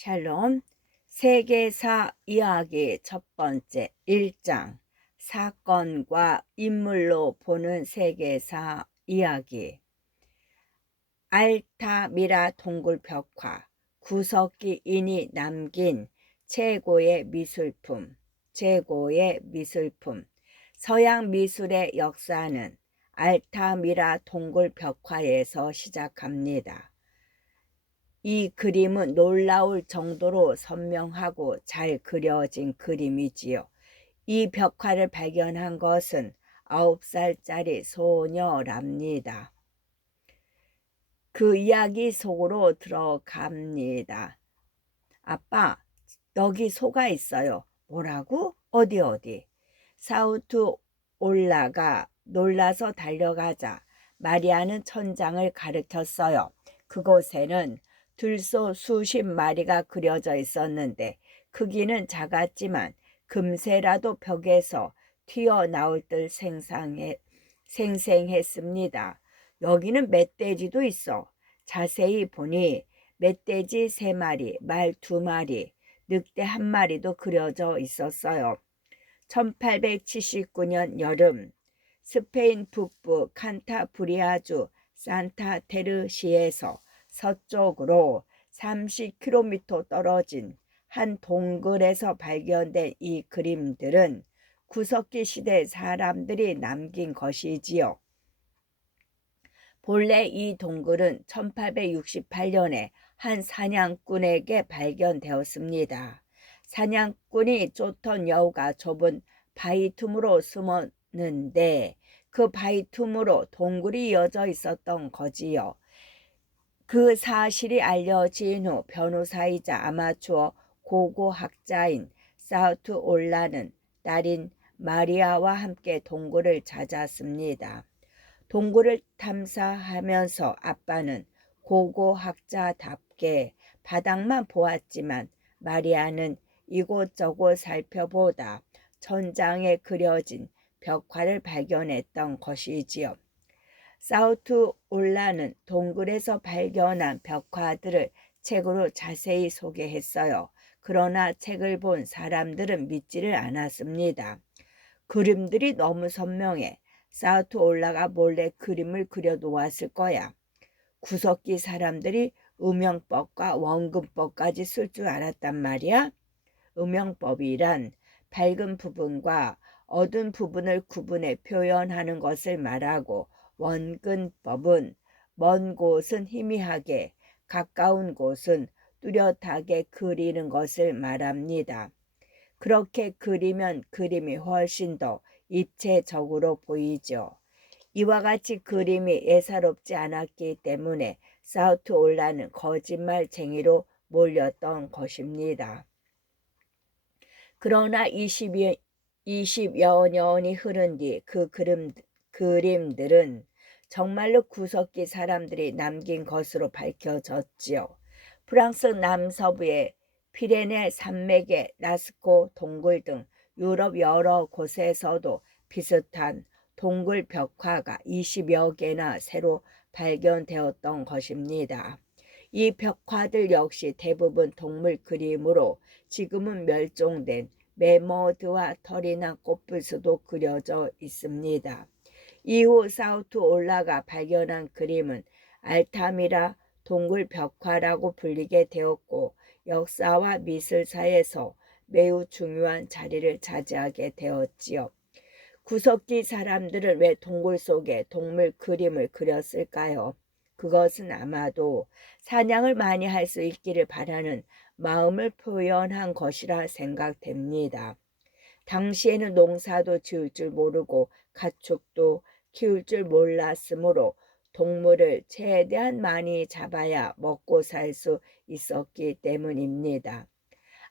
샬롬. 세계사 이야기 첫 번째 1장 사건과 인물로 보는 세계사 이야기. 알타미라 동굴 벽화, 구석기인이 남긴 최고의 미술품. 서양 미술의 역사는 알타미라 동굴 벽화에서 시작합니다. 이 그림은 놀라울 정도로 선명하고 잘 그려진 그림이지요. 이 벽화를 발견한 것은 9살짜리 소녀랍니다. 그 이야기 속으로 들어갑니다. 아빠, 여기 소가 있어요. 뭐라고? 어디? 사우트 올라가 놀라서 달려가자 마리아는 천장을 가리켰어요. 그곳에는 들소 수십 마리가 그려져 있었는데 크기는 작았지만 금세라도 벽에서 튀어나올 듯 생생했습니다. 여기는 멧돼지도 있어. 자세히 보니 멧돼지 3마리, 말 2마리, 늑대 1마리도 그려져 있었어요. 1879년 여름 스페인 북부 칸타브리아주 산타테르시에서 서쪽으로 30km 떨어진 한 동굴에서 발견된 이 그림들은 구석기 시대 사람들이 남긴 것이지요. 본래 이 동굴은 1868년에 한 사냥꾼에게 발견되었습니다. 사냥꾼이 쫓던 여우가 좁은 바위 틈으로 숨었는데 그 바위 틈으로 동굴이 이어져 있었던 거지요. 그 사실이 알려진 후 변호사이자 아마추어 고고학자인 사우트 올라는 딸인 마리아와 함께 동굴을 찾았습니다. 동굴을 탐사하면서 아빠는 고고학자답게 바닥만 보았지만 마리아는 이곳저곳 살펴보다 천장에 그려진 벽화를 발견했던 것이지요. 사우트 올라는 동굴에서 발견한 벽화들을 책으로 자세히 소개했어요. 그러나 책을 본 사람들은 믿지를 않았습니다. 그림들이 너무 선명해 사우트 올라가 몰래 그림을 그려 놓았을 거야. 구석기 사람들이 음영법과 원근법까지 쓸 줄 알았단 말이야. 음영법이란 밝은 부분과 어두운 부분을 구분해 표현하는 것을 말하고 원근법은 먼 곳은 희미하게 가까운 곳은 뚜렷하게 그리는 것을 말합니다. 그렇게 그리면 그림이 훨씬 더 입체적으로 보이죠. 이와 같이 그림이 예사롭지 않았기 때문에 사우트 올라는 거짓말쟁이로 몰렸던 것입니다. 그러나 20여 년이 흐른 뒤 그 그림들은 정말로 구석기 사람들이 남긴 것으로 밝혀졌지요. 프랑스 남서부의 피레네 산맥의 라스코 동굴 등 유럽 여러 곳에서도 비슷한 동굴 벽화가 20여 개나 새로 발견되었던 것입니다. 이 벽화들 역시 대부분 동물 그림으로 지금은 멸종된 매머드와 털이나 꽃불수도 그려져 있습니다. 이후 사우트 올라가 발견한 그림은 알타미라 동굴 벽화라고 불리게 되었고 역사와 미술사에서 매우 중요한 자리를 차지하게 되었지요. 구석기 사람들은 왜 동굴 속에 동물 그림을 그렸을까요? 그것은 아마도 사냥을 많이 할 수 있기를 바라는 마음을 표현한 것이라 생각됩니다. 당시에는 농사도 지을 줄 모르고 가축도 키울 줄 몰랐으므로 동물을 최대한 많이 잡아야 먹고 살 수 있었기 때문입니다.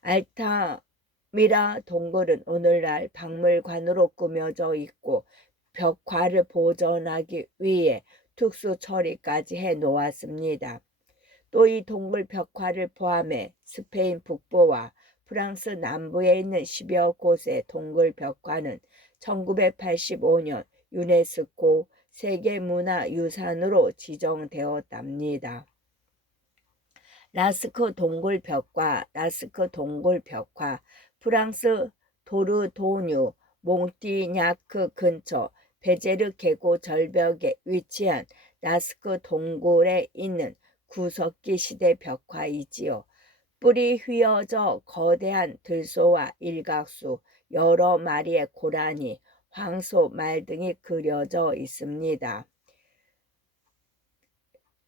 알타미라 동굴은 오늘날 박물관으로 꾸며져 있고 벽화를 보존하기 위해 특수 처리까지 해 놓았습니다. 또 이 동굴 벽화를 포함해 스페인 북부와 프랑스 남부에 있는 10여 곳의 동굴 벽화는 1985년 유네스코 세계문화유산으로 지정되었답니다. 라스크 동굴벽화, 라스크 동굴벽화, 프랑스 도르도뉴 몽티냐크 근처 베제르 계곡 절벽에 위치한 라스크 동굴에 있는 구석기 시대 벽화이지요. 뿔이 휘어져 거대한 들소와 일각수, 여러 마리의 고라니, 황소, 말 등이 그려져 있습니다.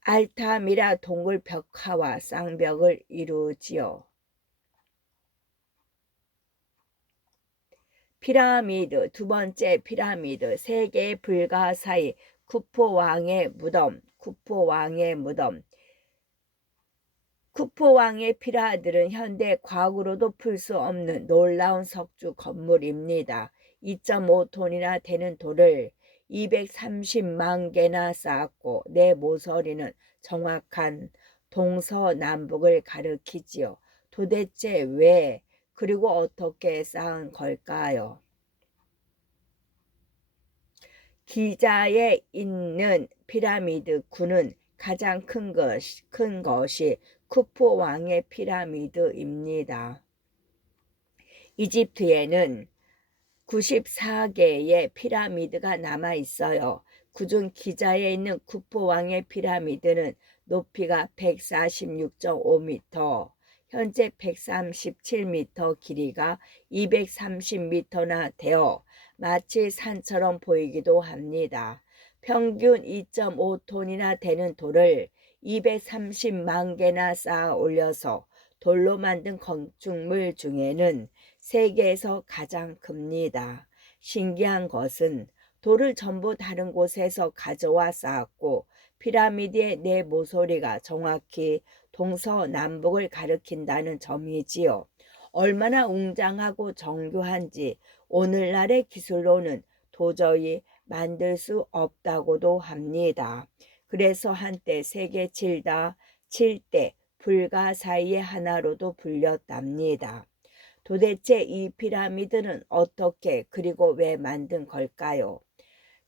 알타미라 동굴 벽화와 쌍벽을 이루지요. 피라미드, 두 번째 피라미드, 세계 불가 사이 쿠포 왕의 무덤, 쿠포 왕의 무덤. 쿠포 왕의 피라들은 현대 과학으로도 풀 수 없는 놀라운 석주 건물입니다. 2.5톤이나 되는 돌을 230만 개나 쌓았고 내 모서리는 정확한 동서남북을 가리키지요. 도대체 왜 그리고 어떻게 쌓은 걸까요? 기자에 있는 피라미드 9는 가장 큰 것이 쿠푸 왕의 피라미드입니다. 이집트에는 94개의 피라미드가 남아 있어요. 그중 기자에 있는 쿠푸 왕의 피라미드는 높이가 146.5m, 현재 137m, 길이가 230m나 되어 마치 산처럼 보이기도 합니다. 평균 2.5톤이나 되는 돌을 230만 개나 쌓아 올려서 돌로 만든 건축물 중에는 세계에서 가장 큽니다. 신기한 것은 돌을 전부 다른 곳에서 가져와 쌓았고 피라미드의 네 모서리가 정확히 동서남북을 가리킨다는 점이지요. 얼마나 웅장하고 정교한지 오늘날의 기술로는 도저히 만들 수 없다고도 합니다. 그래서 한때 세계 7대 불가 사이의 하나로도 불렸답니다. 도대체 이 피라미드는 어떻게 그리고 왜 만든 걸까요?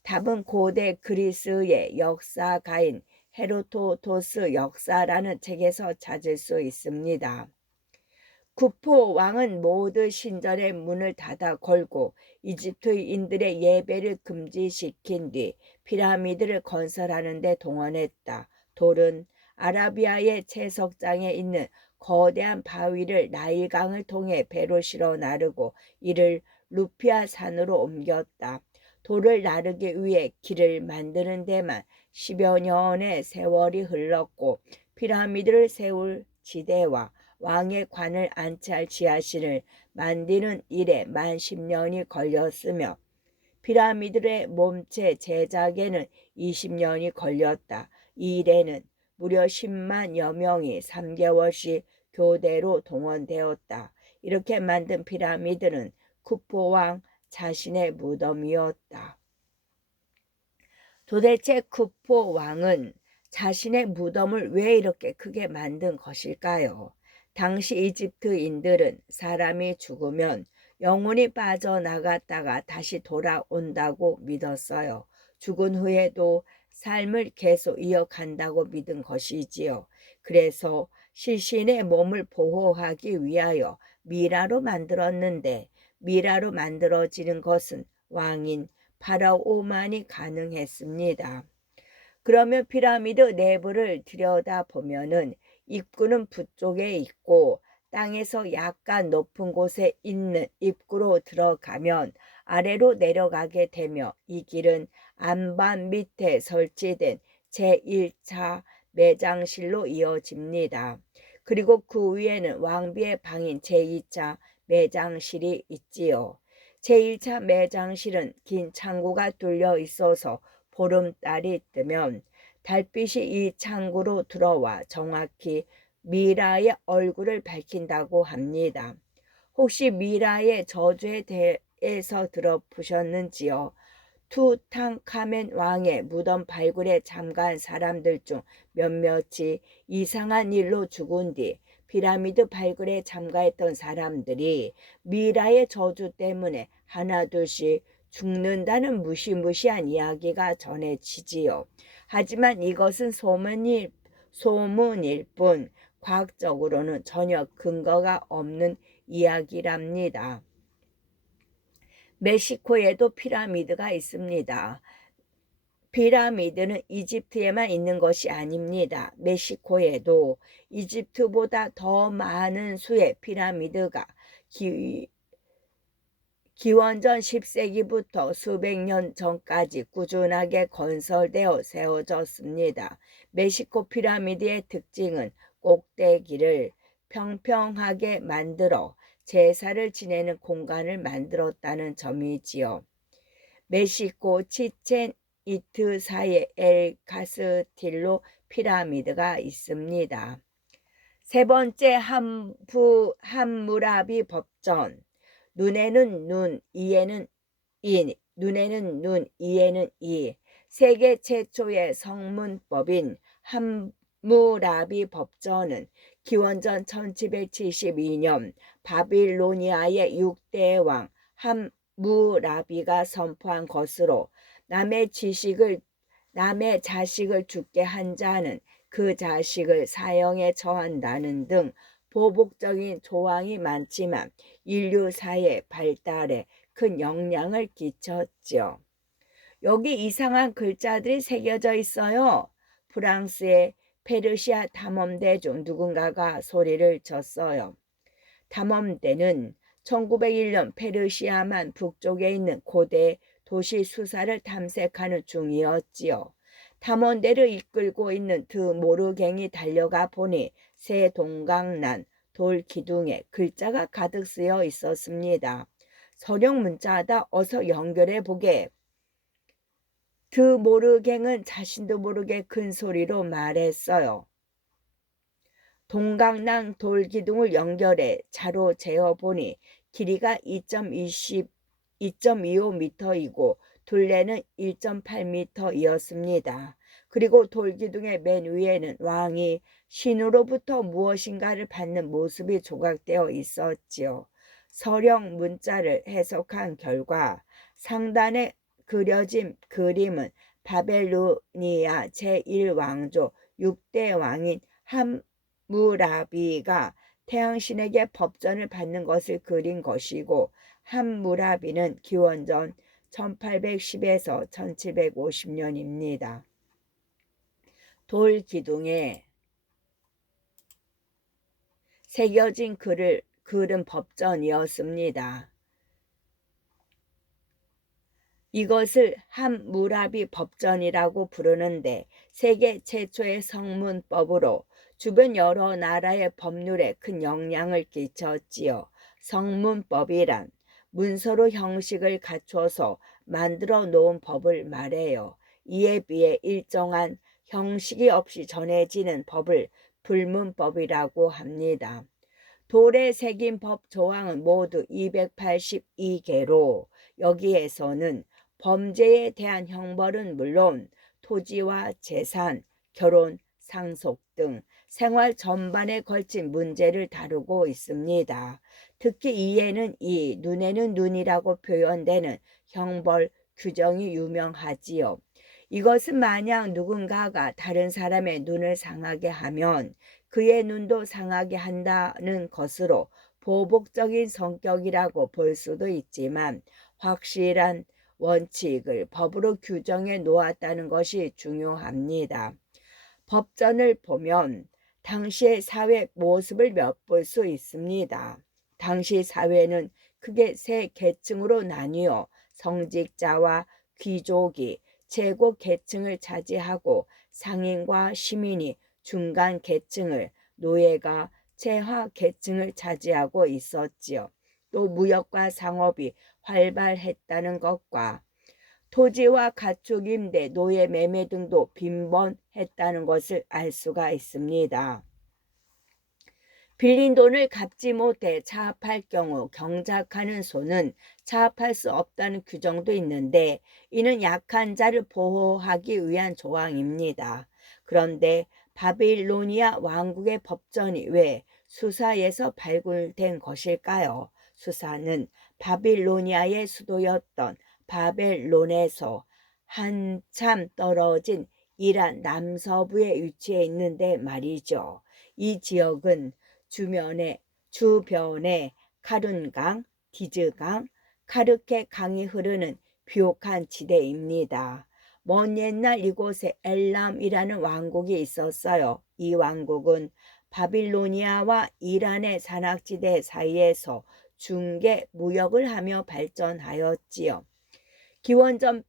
답은 고대 그리스의 역사가인 헤로도토스 역사라는 책에서 찾을 수 있습니다. 구포 왕은 모두 신전의 문을 닫아 걸고 이집트인들의 예배를 금지시킨 뒤 피라미드를 건설하는 데 동원했다. 돌은 아라비아의 채석장에 있는 거대한 바위를 나일강을 통해 배로 실어 나르고 이를 루피아 산으로 옮겼다. 돌을 나르기 위해 길을 만드는 데만 10여 년의 세월이 흘렀고 피라미드를 세울 지대와 왕의 관을 안치할 지하실을 만드는 일에 만 10년이 걸렸으며 피라미드의 몸체 제작에는 20년이 걸렸다. 이 일에는 무려 10만여 명이 3개월씩 교대로 동원되었다. 이렇게 만든 피라미드는 쿠포왕 자신의 무덤이었다. 도대체 쿠포 왕은 자신의 무덤을 왜 이렇게 크게 만든 것일까요? 당시 이집트인들은 사람이 죽으면 영혼이 빠져나갔다가 다시 돌아온다고 믿었어요. 죽은 후에도 삶을 계속 이어간다고 믿은 것이지요. 그래서 시신의 몸을 보호하기 위하여 미라로 만들었는데 미라로 만들어지는 것은 왕인 파라오만이 가능했습니다. 그러면 피라미드 내부를 들여다보면은 입구는 북쪽에 있고 땅에서 약간 높은 곳에 있는 입구로 들어가면 아래로 내려가게 되며 이 길은 안반 밑에 설치된 제1차 매장실로 이어집니다. 그리고 그 위에는 왕비의 방인 제2차 매장실이 있지요. 제1차 매장실은 긴 창구가 뚫려 있어서 보름달이 뜨면 달빛이 이 창구로 들어와 정확히 미라의 얼굴을 밝힌다고 합니다. 혹시 미라의 저주에 대해서 들어보셨는지요? 투탕카멘 왕의 무덤 발굴에 참가한 사람들 중 몇몇이 이상한 일로 죽은 뒤 피라미드 발굴에 참가했던 사람들이 미라의 저주 때문에 하나둘씩 죽는다는 무시무시한 이야기가 전해지지요. 하지만 이것은 소문일 뿐 과학적으로는 전혀 근거가 없는 이야기랍니다. 멕시코에도 피라미드가 있습니다. 피라미드는 이집트에만 있는 것이 아닙니다. 멕시코에도 이집트보다 더 많은 수의 피라미드가 기원전 10세기부터 수백 년 전까지 꾸준하게 건설되어 세워졌습니다. 멕시코 피라미드의 특징은 꼭대기를 평평하게 만들어 제사를 지내는 공간을 만들었다는 점이지요. 멕시코 치첸 이트사의 엘 카스틸로 피라미드가 있습니다. 세 번째 함무라비 법전. 눈에는 눈, 이에는 이, 눈에는 눈, 이에는 이. 세계 최초의 성문법인 함무라비 법전은 기원전 1772년 바빌로니아의 6대 왕 함무라비가 선포한 것으로 남의 자식을 죽게 한 자는 그 자식을 사형에 처한다는 등 보복적인 조항이 많지만 인류사의 발달에 큰 영향을 끼쳤죠. 여기 이상한 글자들이 새겨져 있어요. 프랑스의 페르시아 탐험대 중 누군가가 소리를 쳤어요. 탐험대는 1901년 페르시아만 북쪽에 있는 고대 도시 수사를 탐색하는 중이었지요. 탐험대를 이끌고 있는 드모르갱이 달려가 보니 새 동강난 돌 기둥에 글자가 가득 쓰여 있었습니다. 서령 문자다. 어서 연결해 보게. 드모르갱은 자신도 모르게 큰 소리로 말했어요. 동강난 돌 기둥을 연결해 자로 재어보니 길이가 2.25m이고 둘레는 1.8m이었습니다. 그리고 돌기둥의 맨 위에는 왕이 신으로부터 무엇인가를 받는 모습이 조각되어 있었지요. 서령 문자를 해석한 결과 상단에 그려진 그림은 바벨로니아 제1왕조 6대 왕인 함무라비가 태양신에게 법전을 받는 것을 그린 것이고, 함무라비는 기원전 1810에서 1750년입니다. 돌 기둥에 새겨진 글은 법전이었습니다. 이것을 함무라비 법전이라고 부르는데 세계 최초의 성문법으로 주변 여러 나라의 법률에 큰 영향을 끼쳤지요. 성문법이란 문서로 형식을 갖춰서 만들어 놓은 법을 말해요. 이에 비해 일정한 형식이 없이 전해지는 법을 불문법이라고 합니다. 돌에 새긴 법 조항은 모두 282개로 여기에서는 범죄에 대한 형벌은 물론 토지와 재산, 결혼, 상속 등 생활 전반에 걸친 문제를 다루고 있습니다. 특히 이에는 이, 눈에는 눈이라고 표현되는 형벌 규정이 유명하지요. 이것은 만약 누군가가 다른 사람의 눈을 상하게 하면 그의 눈도 상하게 한다는 것으로 보복적인 성격이라고 볼 수도 있지만 확실한 원칙을 법으로 규정해 놓았다는 것이 중요합니다. 법전을 보면 당시의 사회 모습을 엿볼 수 있습니다. 당시 사회는 크게 세 계층으로 나뉘어 성직자와 귀족이 최고 계층을 차지하고 상인과 시민이 중간 계층을, 노예가 최하 계층을 차지하고 있었지요. 또 무역과 상업이 활발했다는 것과 토지와 가축 임대, 노예 매매 등도 빈번했다는 것을 알 수가 있습니다. 빌린 돈을 갚지 못해 차압할 경우 경작하는 소는 차압할 수 없다는 규정도 있는데 이는 약한 자를 보호하기 위한 조항입니다. 그런데 바빌로니아 왕국의 법전이 왜 수사에서 발굴된 것일까요? 수사는 바빌로니아의 수도였던 바벨론에서 한참 떨어진 이란 남서부에 위치해 있는데 말이죠. 이 지역은 주변에 카룬강, 디즈강, 카르케 강이 흐르는 비옥한 지대입니다. 먼 옛날 이곳에 엘람이라는 왕국이 있었어요. 이 왕국은 바빌로니아와 이란의 산악지대 사이에서 중개 무역을 하며 발전하였지요. 기원전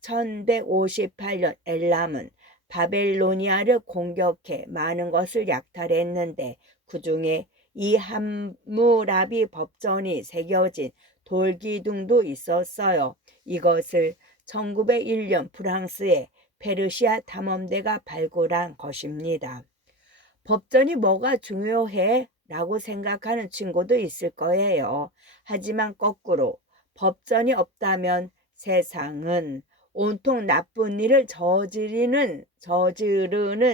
1158년 엘람은 바벨로니아를 공격해 많은 것을 약탈했는데 그 중에 이 함무라비 법전이 새겨진 돌기둥도 있었어요. 이것을 1901년 프랑스의 페르시아 탐험대가 발굴한 것입니다. 법전이 뭐가 중요해? 라고 생각하는 친구도 있을 거예요. 하지만 거꾸로 법전이 없다면 세상은 온통 나쁜 일을 저지르는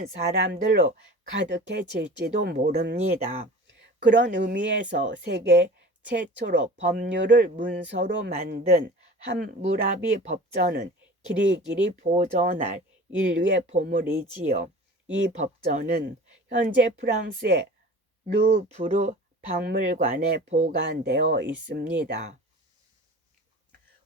사람들로 가득해질지도 모릅니다. 그런 의미에서 세계 최초로 법률을 문서로 만든 함무라비 법전은 길이길이 보존할 인류의 보물이지요. 이 법전은 현재 프랑스의 루브르 박물관에 보관되어 있습니다.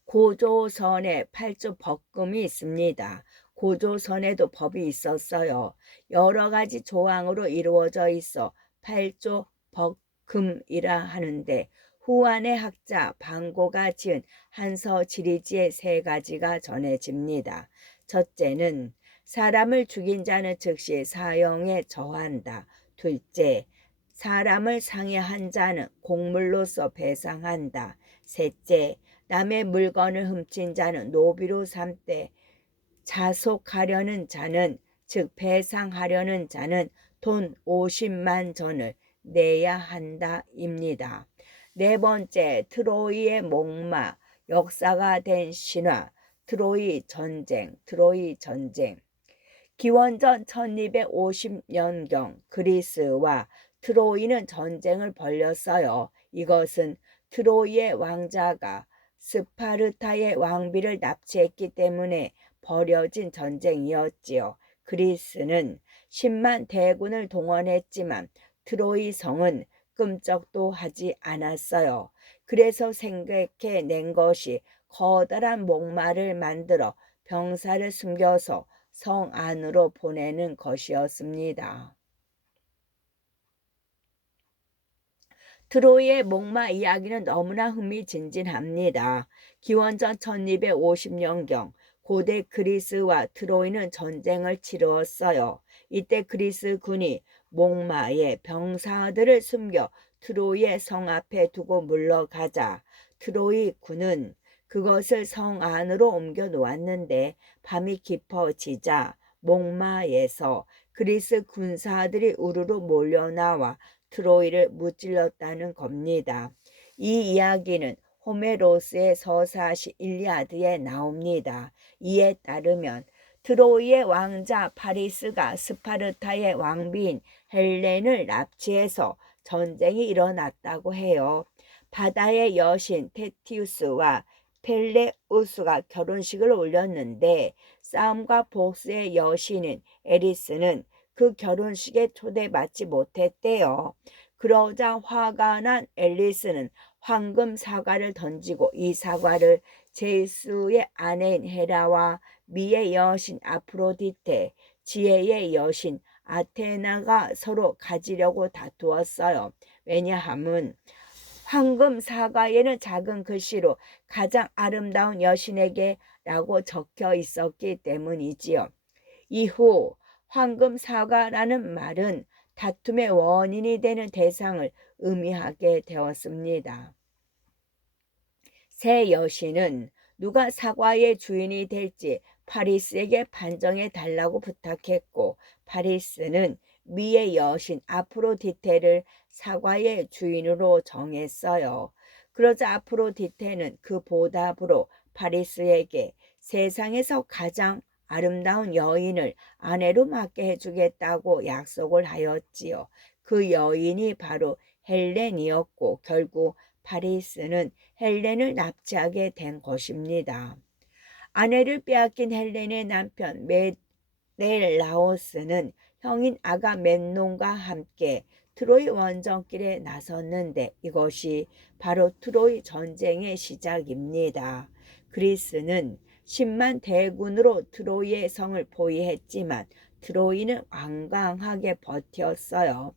고조선에 8조 법금이 있습니다. 고조선에도 법이 있었어요. 여러 가지 조항으로 이루어져 있어 8조 법금이라 하는데 후한의 학자 방고가 지은 한서 지리지의 3가지가 전해집니다. 첫째는 사람을 죽인 자는 즉시 사형에 처한다. 둘째, 사람을 상해한 자는 곡물로서 배상한다. 셋째, 남의 물건을 훔친 자는 노비로 삼되 자속하려는 자는 즉 배상하려는 자는 돈 50만 전을 내야 한다입니다. 네 번째, 트로이의 목마, 역사가 된 신화, 트로이 전쟁. 기원전 1250년경 그리스와 트로이는 전쟁을 벌였어요. 이것은 트로이의 왕자가 스파르타의 왕비를 납치했기 때문에 벌여진 전쟁이었지요. 그리스는 10만 대군을 동원했지만 트로이 성은 끔찍도 하지 않았어요. 그래서 생각해낸 것이 커다란 목마를 만들어 병사를 숨겨서 성 안으로 보내는 것이었습니다. 트로이의 목마 이야기는 너무나 흥미진진합니다. 기원전 1250년경 고대 그리스와 트로이는 전쟁을 치루었어요. 이때 그리스 군이 목마에 병사들을 숨겨 트로이의 성 앞에 두고 물러가자 트로이 군은 그것을 성 안으로 옮겨 놓았는데 밤이 깊어지자 목마에서 그리스 군사들이 우르르 몰려나와 트로이를 무찔렀다는 겁니다. 이 이야기는 호메로스의 서사시 일리아드에 나옵니다. 이에 따르면 트로이의 왕자 파리스가 스파르타의 왕비인 헬렌을 납치해서 전쟁이 일어났다고 해요. 바다의 여신 테티우스와 펠레우스가 결혼식을 올렸는데 싸움과 복수의 여신인 에리스는 그 결혼식에 초대받지 못했대요. 그러자 화가 난 앨리스는 황금 사과를 던지고 이 사과를 제우스의 아내인 헤라와 미의 여신 아프로디테, 지혜의 여신 아테나가 서로 가지려고 다투었어요. 왜냐하면 황금 사과에는 작은 글씨로 가장 아름다운 여신에게 라고 적혀 있었기 때문이지요. 이후 황금 사과라는 말은 다툼의 원인이 되는 대상을 의미하게 되었습니다. 새 여신은 누가 사과의 주인이 될지 파리스에게 판정해 달라고 부탁했고 파리스는 미의 여신 아프로디테를 사과의 주인으로 정했어요. 그러자 아프로디테는 그 보답으로 파리스에게 세상에서 가장 아름다운 여인을 아내로 맡게 해주겠다고 약속을 하였지요. 그 여인이 바로 헬렌이었고 결국 파리스는 헬렌을 납치하게 된 것입니다. 아내를 빼앗긴 헬렌의 남편 메넬라오스는 형인 아가멤논과 함께 트로이 원정길에 나섰는데 이것이 바로 트로이 전쟁의 시작입니다. 그리스는 10만 대군으로 트로이의 성을 포위했지만 트로이는 완강하게 버텼어요.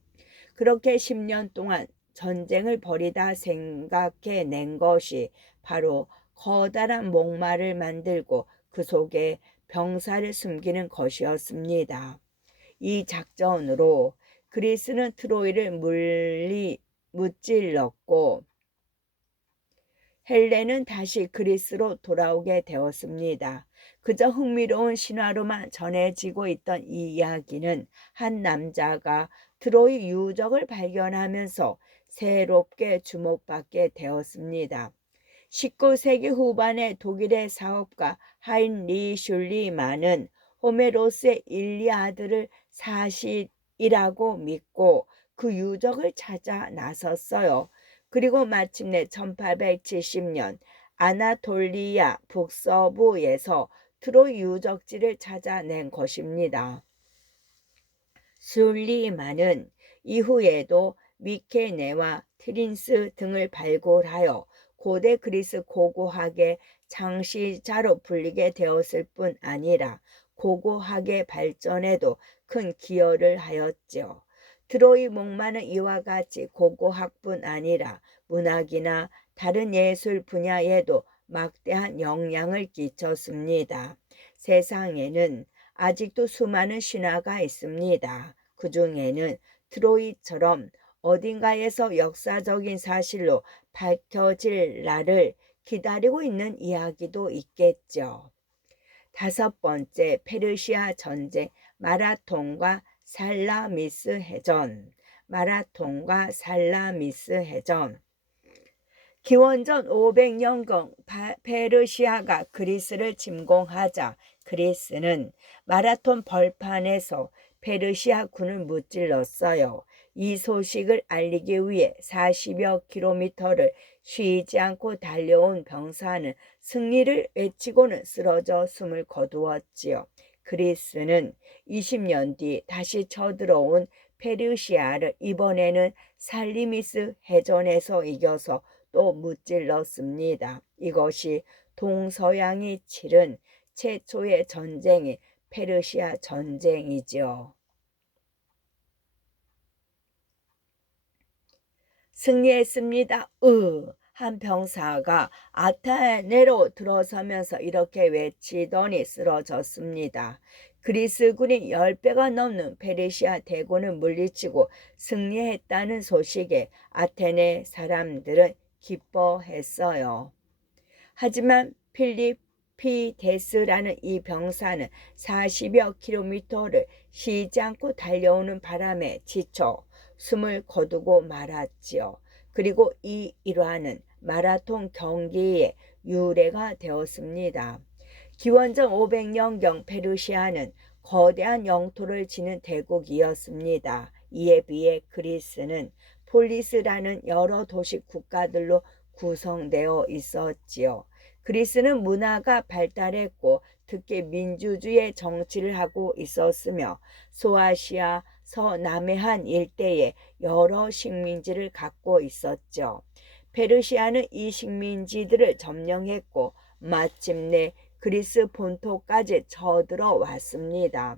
그렇게 10년 동안 전쟁을 벌이다 생각해낸 것이 바로 커다란 목마를 만들고 그 속에 병사를 숨기는 것이었습니다. 이 작전으로 그리스는 트로이를 무찔렀고 헬레는 다시 그리스로 돌아오게 되었습니다. 그저 흥미로운 신화로만 전해지고 있던 이 이야기는 한 남자가 트로이 유적을 발견하면서 새롭게 주목받게 되었습니다. 19세기 후반의 독일의 사업가 하인리 슐리만은 호메로스의 일리아드를 사실이라고 믿고 그 유적을 찾아 나섰어요. 그리고 마침내 1870년 아나톨리아 북서부에서 트로이 유적지를 찾아낸 것입니다. 슐리만은 이후에도 미케네와 트린스 등을 발굴하여 고대 그리스 고고학의 창시자로 불리게 되었을 뿐 아니라 고고학의 발전에도 큰 기여를 하였죠. 트로이 목마는 이와 같이 고고학뿐 아니라 문학이나 다른 예술 분야에도 막대한 영향을 끼쳤습니다. 세상에는 아직도 수많은 신화가 있습니다. 그 중에는 트로이처럼 어딘가에서 역사적인 사실로 밝혀질 날을 기다리고 있는 이야기도 있겠죠. 5번째, 페르시아 전쟁, 마라톤과 살라미스 해전. 마라톤과 살라미스 해전. 기원전 500년경 페르시아가 그리스를 침공하자 그리스는 마라톤 벌판에서 페르시아 군을 무찔렀어요. 이 소식을 알리기 위해 40여 킬로미터를 쉬지 않고 달려온 병사는 승리를 외치고는 쓰러져 숨을 거두었지요. 그리스는 20년 뒤 다시 쳐들어온 페르시아를 이번에는 살리미스 해전에서 이겨서 또 무찔렀습니다. 이것이 동서양이 치른 최초의 전쟁인 페르시아 전쟁이죠. 승리했습니다. 한 병사가 아테네로 들어서면서 이렇게 외치더니 쓰러졌습니다. 그리스군이 10배가 넘는 페르시아 대군을 물리치고 승리했다는 소식에 아테네 사람들은 기뻐했어요. 하지만 필리피데스라는 이 병사는 40여 킬로미터를 쉬지 않고 달려오는 바람에 지쳐 숨을 거두고 말았지요. 그리고 이 일화는 마라톤 경기의 유래가 되었습니다. 기원전 500년경 페르시아는 거대한 영토를 지닌 대국이었습니다. 이에 비해 그리스는 폴리스라는 여러 도시 국가들로 구성되어 있었지요. 그리스는 문화가 발달했고 특히 민주주의 정치를 하고 있었으며 소아시아 서남해안 일대에 여러 식민지를 갖고 있었죠. 페르시아는 이 식민지들을 점령했고 마침내 그리스 본토까지 쳐들어왔습니다.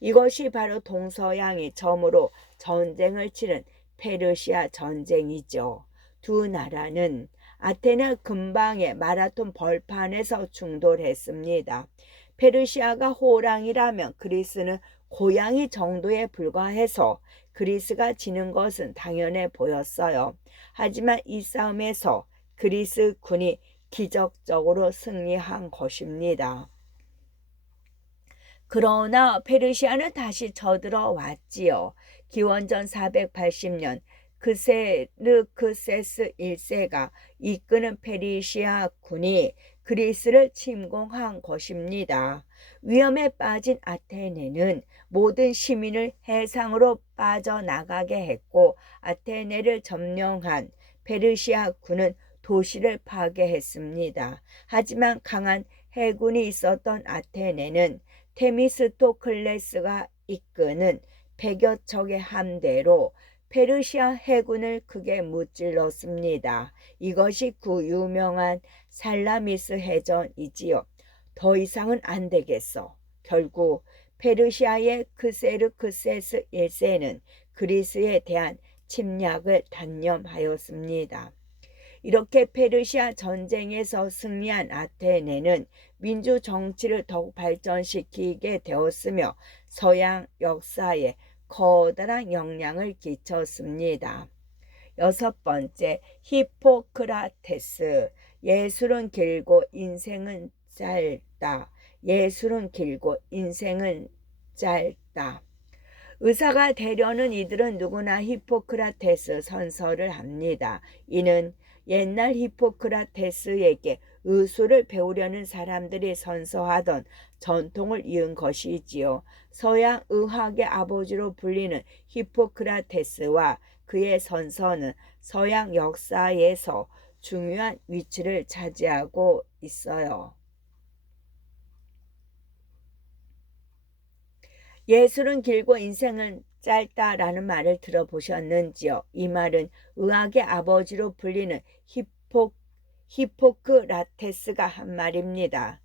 이것이 바로 동서양이 처음으로 전쟁을 치른 페르시아 전쟁이죠. 두 나라는 아테네 근방의 마라톤 벌판에서 충돌했습니다. 페르시아가 호랑이라면 그리스는 고양이 정도에 불과해서 그리스가 지는 것은 당연해 보였어요. 하지만 이 싸움에서 그리스 군이 기적적으로 승리한 것입니다. 그러나 페르시아는 다시 쳐들어왔지요. 기원전 480년 그세르크세스 1세가 이끄는 페르시아 군이 그리스를 침공한 것입니다. 위험에 빠진 아테네는 모든 시민을 해상으로 빠져나가게 했고 아테네를 점령한 페르시아 군은 도시를 파괴했습니다. 하지만 강한 해군이 있었던 아테네는 테미스토클레스가 이끄는 100여 척의 함대로 페르시아 해군을 크게 무찔렀습니다. 이것이 그 유명한 살라미스 해전이지요. 더 이상은 안 되겠어. 결국 페르시아의 크세르크세스 1세는 그리스에 대한 침략을 단념하였습니다. 이렇게 페르시아 전쟁에서 승리한 아테네는 민주 정치를 더욱 발전시키게 되었으며 서양 역사에 커다란 영향을 끼쳤습니다. 6번째, 히포크라테스. 예술은 길고 인생은 짧다. 예술은 길고 인생은 짧다. 의사가 되려는 이들은 누구나 히포크라테스 선서를 합니다. 이는 옛날 히포크라테스에게 의술을 배우려는 사람들이 선서하던 전통을 이은 것이지요. 서양 의학의 아버지로 불리는 히포크라테스와 그의 선서는 서양 역사에서 중요한 위치를 차지하고 있어요. 예술은 길고 인생은 짧다라는 말을 들어보셨는지요? 이 말은 의학의 아버지로 불리는 히포크라테스가 한 말입니다.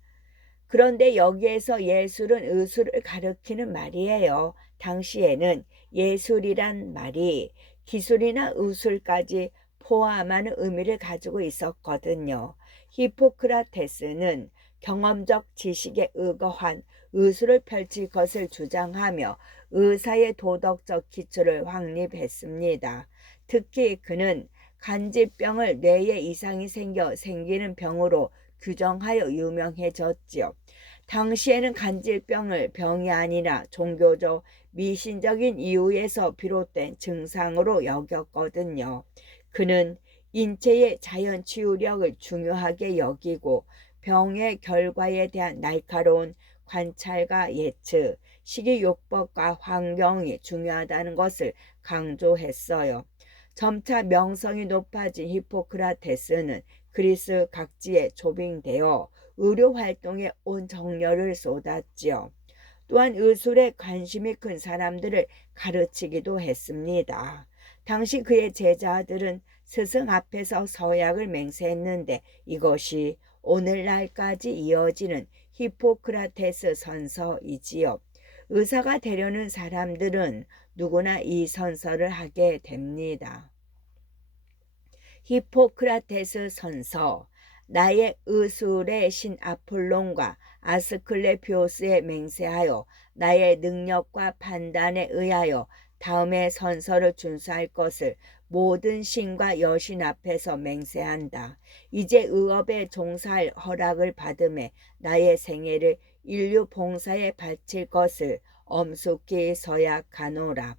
그런데 여기에서 예술은 의술을 가리키는 말이에요. 당시에는 예술이란 말이 기술이나 의술까지 포함하는 의미를 가지고 있었거든요. 히포크라테스는 경험적 지식에 의거한 의술을 펼칠 것을 주장하며 의사의 도덕적 기초를 확립했습니다. 특히 그는 간질병을 뇌에 이상이 생기는 병으로 규정하여 유명해졌지요. 당시에는 간질병을 병이 아니라 종교적 미신적인 이유에서 비롯된 증상으로 여겼거든요. 그는 인체의 자연 치유력을 중요하게 여기고 병의 결과에 대한 날카로운 관찰과 예측, 식이요법과 환경이 중요하다는 것을 강조했어요. 점차 명성이 높아진 히포크라테스는 그리스 각지에 조빙되어 의료 활동에 온 정열을 쏟았지요. 또한 의술에 관심이 큰 사람들을 가르치기도 했습니다. 당시 그의 제자들은 스승 앞에서 서약을 맹세했는데 이것이 오늘날까지 이어지는 히포크라테스 선서이지요. 의사가 되려는 사람들은 누구나 이 선서를 하게 됩니다. 히포크라테스 선서. 나의 의술의 신 아폴론과 아스클레피오스에 맹세하여 나의 능력과 판단에 의하여 다음의 선서를 준수할 것을 모든 신과 여신 앞에서 맹세한다. 이제 의업에 종사할 허락을 받음에 나의 생애를 인류 봉사에 바칠 것을 엄숙히 서약하노라.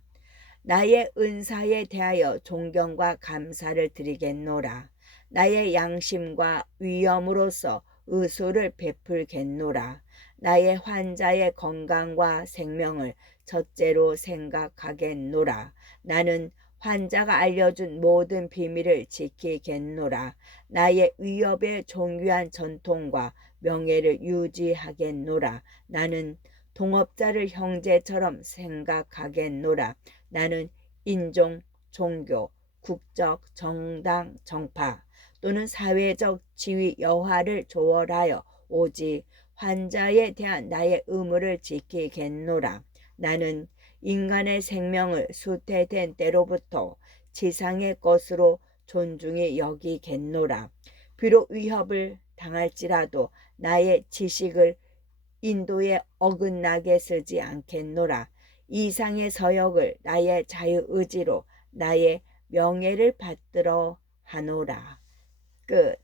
나의 은사에 대하여 존경과 감사를 드리겠노라. 나의 양심과 위엄으로서 의술을 베풀겠노라. 나의 환자의 건강과 생명을 첫째로 생각하겠노라. 나는 환자가 알려준 모든 비밀을 지키겠노라. 나의 위협의 존귀한 전통과 명예를 유지하겠노라. 나는 동업자를 형제처럼 생각하겠노라. 나는 인종, 종교, 국적, 정당, 정파 또는 사회적 지위 여하를 초월하여 오직 환자에 대한 나의 의무를 지키겠노라. 나는 인간의 생명을 수태된 때로부터 지상의 것으로 존중히 여기겠노라. 비록 위협을 당할지라도 나의 지식을 인도에 어긋나게 쓰지 않겠노라. 이상의 서역을 나의 자유의지로 나의 명예를 받들어 하노라. 끝.